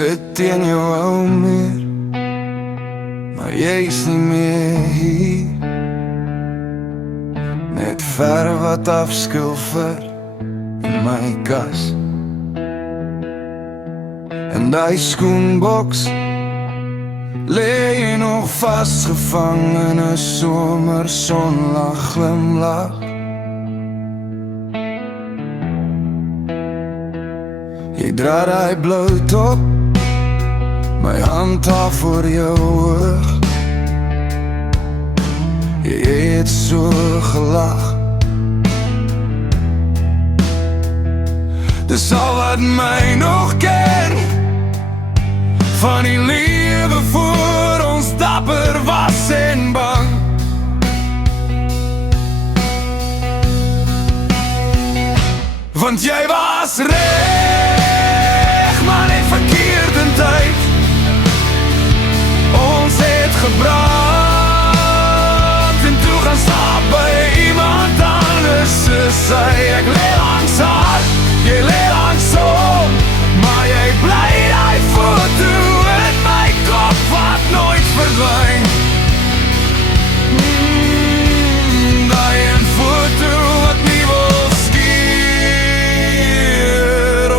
sit teen jou ou muur, maar jy is nie meer hier. Net verf wat afskilfer in my kas. En die skoenboks lê nog vasgevang in 'n somersonlag glimlag. Jy dra die blou top, my hand af voor jou oog. Jy het so gelag. Dis al wat my nog ken van die lewe voor ons dapper was en bang. Want jy was reg, maar net verkeerd in tyd. Ons het gebrand en toe gaan slaap by iemand anders. Sy ek lê langs haar, jy lê langs hom, maar jy bly die foto in my kop wat nooit verdwyn. Die een foto wat nie wil skeer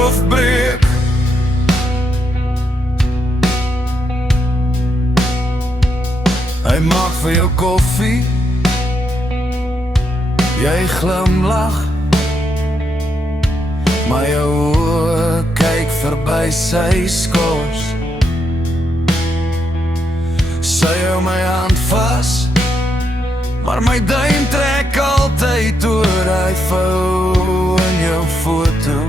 of breek. Hy maak vir jou koffie, jy glimlag, maar jou oë kyk verby sy skors. Sy hou my hand vas, maar my duim trek altyd oor hy vou in jou foto.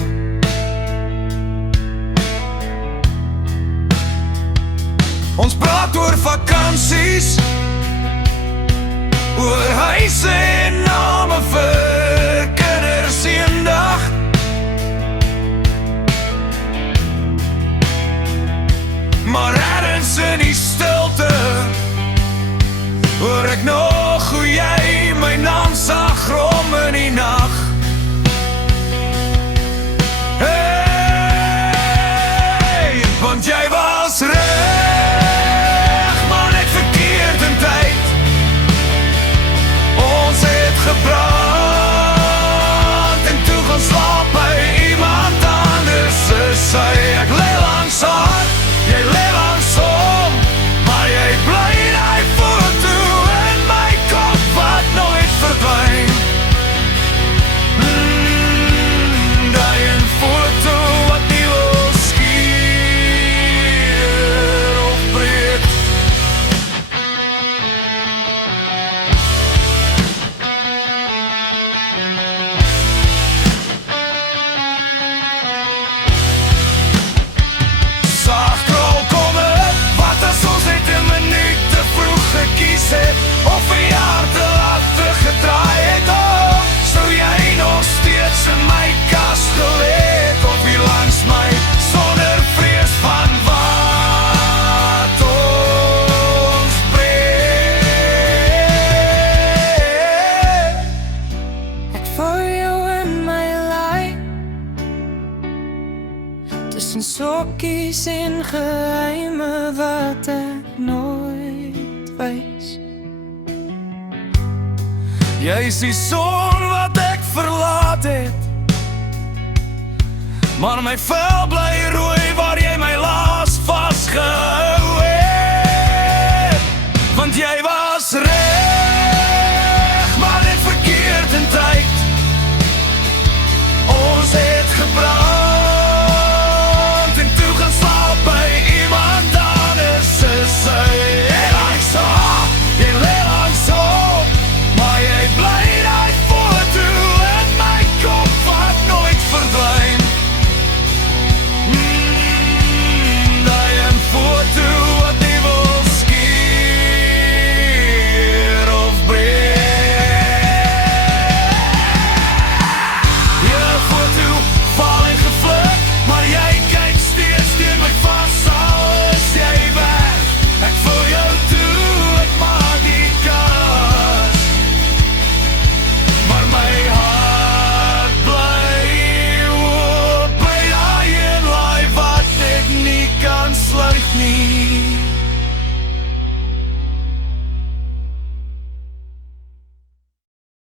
Ons praat oor vakansies, oor huise en name vir kinders eendag. Maar ergens in die stilte hoor ek nog hoe jy my naam sag grom in die nag. Hey, want jy was reg, maar net verkeerd in tyd. Ons het gebrand en toe gaan slaap by iemand anders. Sy ek lê langs haar, jy lê langs hom, maar jy bly die foto in my kop wat nooit verdwyn. Die een foto wat nie wil skeer of breek. Of een jaar te laat teruggedraai het, oh, sou jy nog steeds in my kas geleed, of hier langs my, sonder vrees van wat ons breek. Ek vou jou in my lyf, tussen sokkies en geheime wat ek nooit wys. Jy is die son wat ek verlaat het, maar my vel bly rooi waar jy my laas vasgehou.